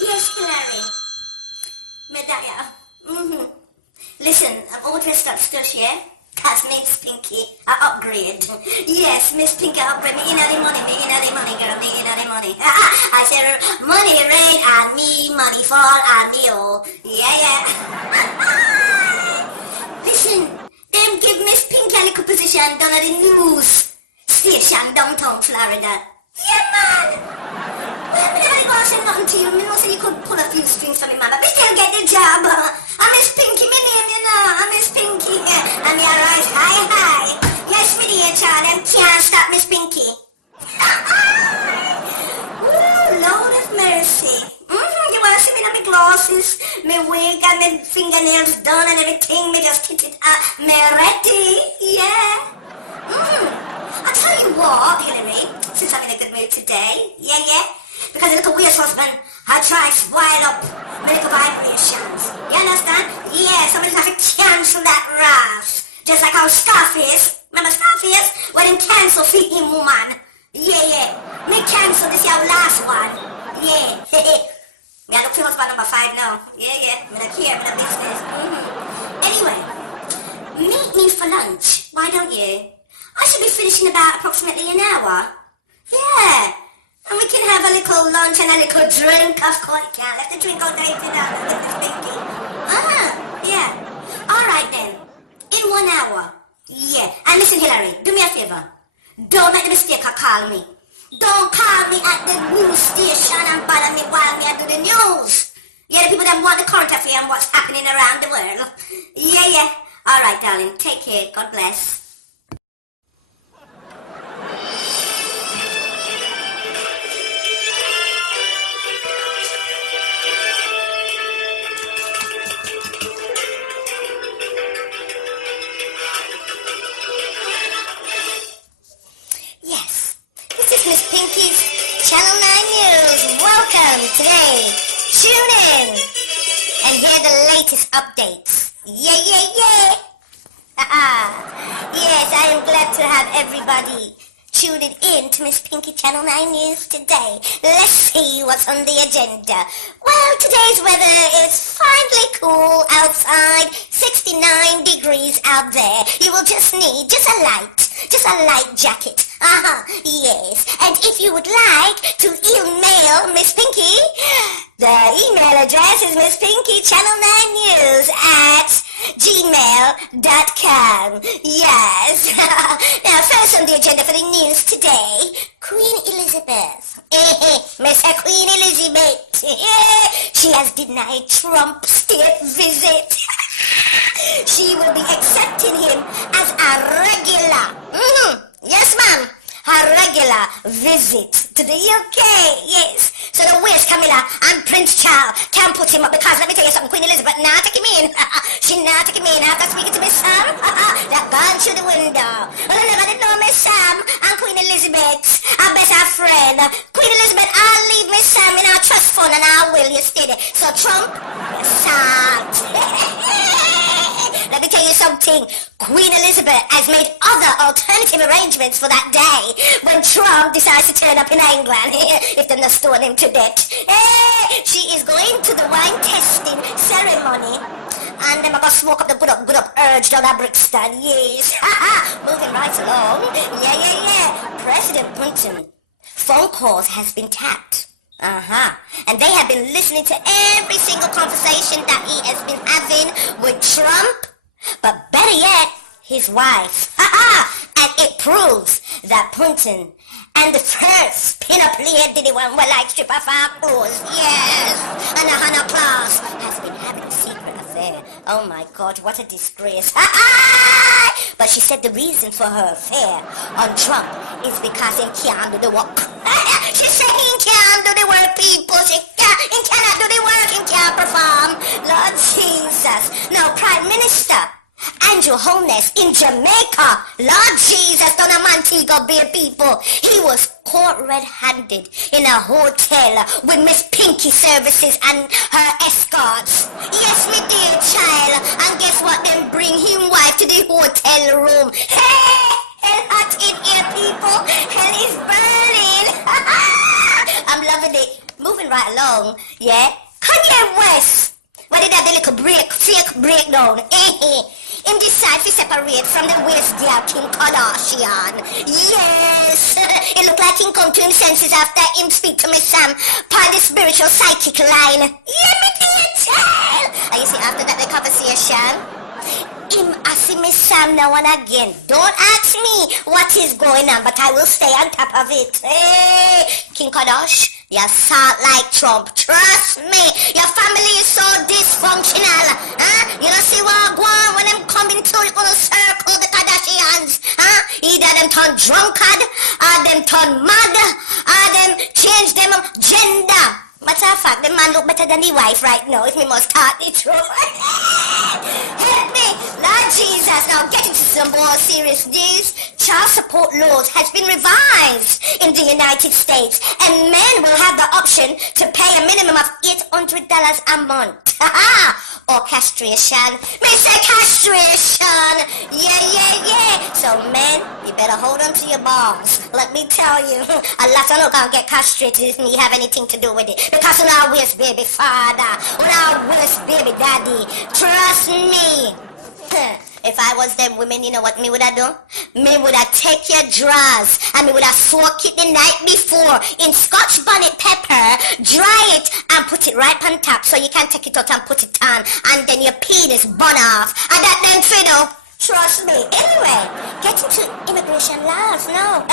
Yes, Hilary. Medaya. Listen, I'm all dressed up still here. That's Miss Pinky. I upgrade. Yes, Miss Pinky upgrade. Me inna the money, girl. Me inna the money. I said, money rain on me, money fall on me, oh. Yeah. Listen, them give Miss Pinky a little position down at the news station downtown Florida. Yeah, man. Well, me never go and say nothing to you. Me know say you could pull a few strings for me, man. But me still get the job. I'm Miss Pinky, my name, you know. I'm Miss Pinky. And me alright, hi. Yes, me dear child. Them can't stop Miss Pinky. Ooh, Lord of mercy. You want to see me in my glasses, my wig and my fingernails done and everything. Me just hit it me ready. Yeah. I'll tell you what, Hillary, since I'm in a good mood today. Yeah. Because a little weird husband had tried to spoil up my little vibrations. You understand? Yeah, somebody's got to cancel that rash. Just like how Scarface, remember Scarface? Well, him cancel for him woman. Yeah. Me cancel this your last one. Yeah. Me I look for husband number 5 now. Yeah. Me not care, me not business. Anyway, meet me for lunch. Why don't you? I should be finishing about approximately an hour. Yeah. And we can have a little lunch and a little drink, of course. Can't let the drink go dirty down and get the Pinky. Yeah. Alright then. In 1 hour. Yeah. And listen, Hillary, do me a favor. Don't make the mistake of call me. Don't call me at the news station and bother me while me I do the news. Yeah, the people that want the current affair and what's happening around the world. Yeah. Alright, darling. Take care. God bless. Miss Pinky's Channel 9 News. Welcome today. Tune in and hear the latest updates. Yeah. Yes, I am glad to have everybody tuning in to Miss Pinky Channel 9 News today. Let's see what's on the agenda. Well, today's weather is finely cool outside, 69 degrees out there. You will just need just a light jacket. Yes. And if you would like to email Miss Pinky, the email address is misspinkychannel9news@gmail.com. Yes. Now, first on the agenda for the news today, Queen Elizabeth. Mr. Queen Elizabeth. She has denied Trump's state visit. She will be accepting him as a regular. Yes, ma'am. Her regular visit to the UK, yes. So the ways Camilla and Prince Charles can't put him up because, let me tell you something, Queen Elizabeth not take him in. She not take him in after speaking to Miss Sam. They're gone through the window. Well, I never did know Miss Sam and Queen Elizabeth are better friend. Queen Elizabeth, I'll leave Miss Sam in our trust fund and I will, you steady. So Trump, sacked. Let me tell you something. Queen Elizabeth has made other alternative arrangements for that day when Trump decides to turn up in England, if they're not stoning him to death. She is going to the wine tasting ceremony, and then I'm going to smoke up the good up urge down at Brixton, yes. Moving right along. Yeah. President Putin, phone calls has been tapped. And they have been listening to every single conversation that he has been having with Trump, but better yet, his wife. And it proves that Putin and the first pin-up player did it one were like stripper for clothes. Yes. And the Hannah Claus has been having a secret affair. Oh my God, what a disgrace. But she said the reason for her affair on Trump is because he can't do the work. She said he can't do the work, people. He cannot do the work, he can't perform. Lord Jesus. Now, Prime Minister Andrew Holness in Jamaica. Lord Jesus, down a Montego Bay, people. He was caught red-handed in a hotel with Miss Pinky services and her escorts. Yes, me dear child. And guess what? Them bring him wife to the hotel room. Hey! Hell hot in here, people. Hell is burning. I'm loving it. moving right along, yeah. Kanye West. What did that the little fake breakdown? Him decide to separate from the West girl Kim Kardashian. Yes! It look like him come to him senses after him speak to me Sam by the spiritual psychic line. Yeah, me dear child! And you see after that the conversation, him asking me Sam now and again. Don't ask me what is going on, but I will stay on top of it. Hey, Kim Kardashian, you sound like Trump. Trust me, your family is so dysfunctional. Huh? You don't see what go on when them coming to you gonna circle the Kardashians. Huh? Either them turn drunkard, or them turn mad, or them change them gender. Matter of fact, the man look better than the wife right now, if we must start the truth. Help me, Lord Jesus. Now get into some more serious news. Child support laws has been revised in the United States, and men will have the option to pay a minimum of $800 a month. Or castration. Me say castration. Yeah. So men, you better hold on to your balls. Let me tell you, a lot of them can't get castrated if me have anything to do with it. Because on our waist baby father, on our waist baby daddy. Trust me. If I was them women, you know what me would have done? Me would have take your drawers and me would have soak it the night before in Scotch bonnet pepper, dry it and put it right on top so you can take it out and put it on, and then your penis burn off. And that then fiddle. Trust me. Anyway, getting to immigration laws, no.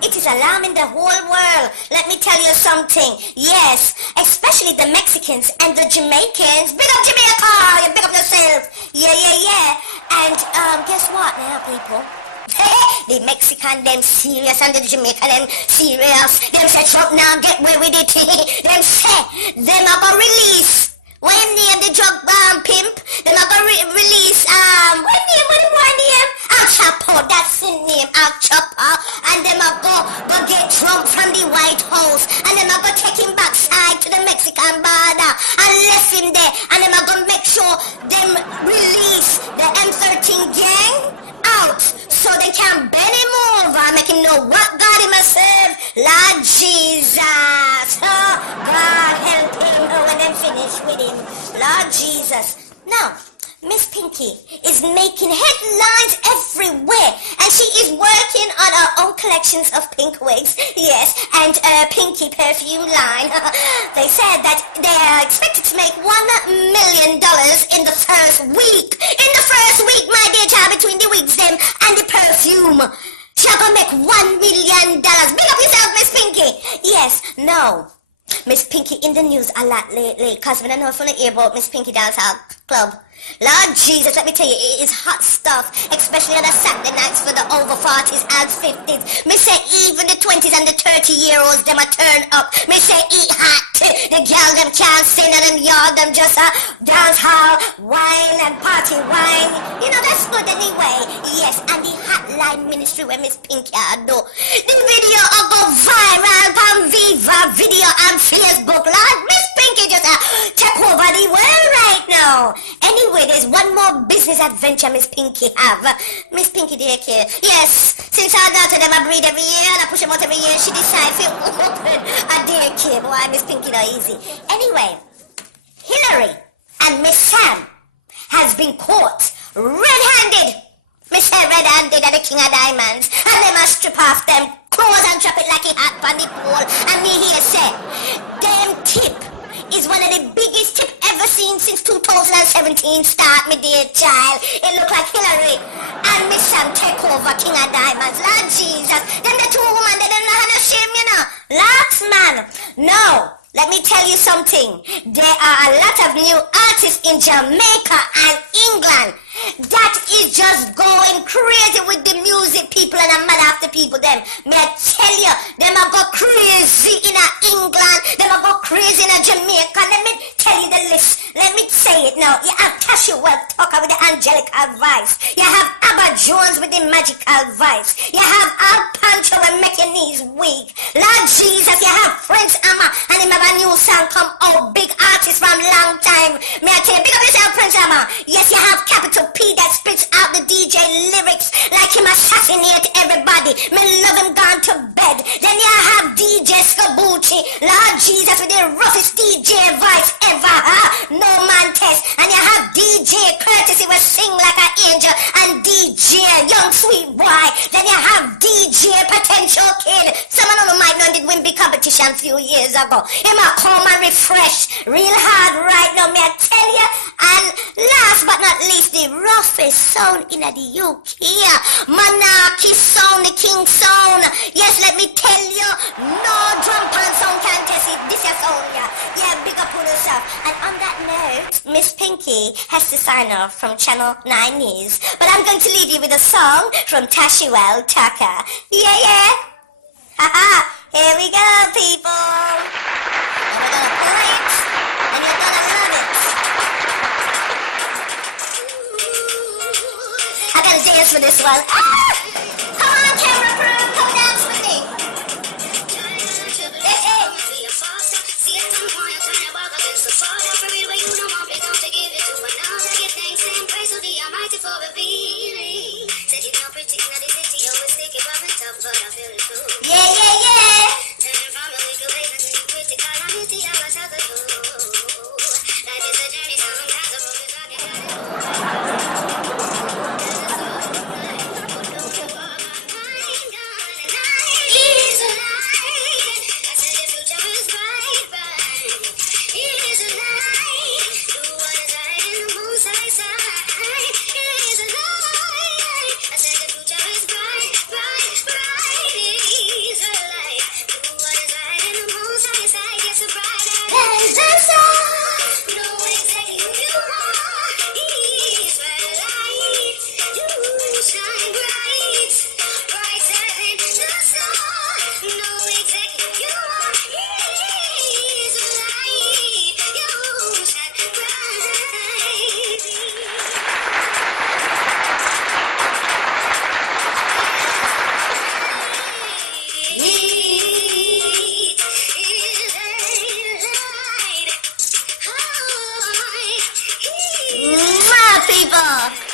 It is alarming the whole world. Let me tell you something. Yes, especially the Mexicans and the Jamaicans. Big up Jamaica! You big up yourself. Yeah. And guess what now, people? The Mexican, them serious, and the Jamaican, them serious. Them say Trump now get away with it. Them say, them are gonna release. When name the drug pimp, them are gonna release, what name? Al Chapo, that's the name, Al Chapo. And them are go get Trump from the White House. And them are go take him backside to the Mexican border and left him there. And them are gonna make sure them release the M13 gang out so they can bend him over and make him know what God him has served. Lord Jesus. Oh, God help him when they finish with him. Lord Jesus. Now, Miss Pinky is making headlines everywhere, and she is working on her own collections of pink wigs, yes, and Pinky perfume line. They said that they are expected to make $1 million in the first week. In the first week, my dear child, between the wigs them and the perfume. She's gonna make $1 million. Big up yourself, Miss Pinky. Yes, no. Miss Pinky in the news a lot lately, cause we don't know if you hear about Miss Pinky Dancehall Club. Lord Jesus, let me tell you, it is hot stuff, especially on the Saturday nights for the over 40s and 50s. Me say even the 20s and the 30-year-olds, them a turn up. Me say eat hot. The girl them can't sing and them y'all them just dance hall, wine and party wine. You know, that's good anyway. Yes, and the hotline ministry where Miss Pinky do. The video will go viral on Viva Video and Facebook. Lord, Miss Pinky just take over the world right now. Anyway, there's one more business adventure Miss Pinky have. Miss Pinky daycare. Yes, since our daughter them a breed every year and I push them out every year, she decides to open a daycare. Boy, Miss Pinky not easy. Anyway, Hillary and Miss Sam has been caught red-handed. Miss red-handed are the king of diamonds, and they must strip off them clothes and drop it like a hat on the pole. And me here say, them tip is one of the biggest tip ever seen since 2017 start, me dear child. It look like Hillary and Miss Sam take over King of Diamonds. Lord Jesus, them the two women, they don't know how to shame, you know. Lots, man. No, let me tell you something. There are a lot of new artists in Jamaica and England that is just going crazy with the music, people, and I'm mad after people them. May I tell you, them are go crazy in England, them are go crazy in Jamaica. Let me tell you the list. Let me say it now. You have Tasha Well Tucker with the angelical voice. You have Abba Jones with the magical voice. You have Al Pancho and make your knees weak. Lord Jesus, you have Prince Amma and him have a new song come out. Big artist from long time. May I tell you, big up yourself, Prince Amma. Yes, you have Capital P that spits out the DJ lyrics like him assassinate everybody. Me love him gone to bed. Then you have DJ Scabucci, Lord Jesus with the roughest DJ voice ever, no man test. And you have DJ Courtesy will sing like an angel, and DJ Young Sweet Boy. Then you have DJ Potential Kid. Someone on the mic know did win big competition a few years ago. He might come and refresh real hard right now, may I tell you. And last but not least, the roughest sound in the UK. Monarchy sound, the king sound. Yes, let me tell you, no drum pan sound can test it. This is sound, yeah. Yeah, big up on yourself. And on that note, Miss Pinky has to sign off from Channel 9 News. But I'm going to leave you with a song from Tashiwell Tucker. Yeah, yeah. Haha. Here we go, people. And we're gonna play it, and you're gonna love it. I gotta dance for this one. Come on, camera crew, come dance with me. Hey, hey. Yeah, yeah, yeah. People.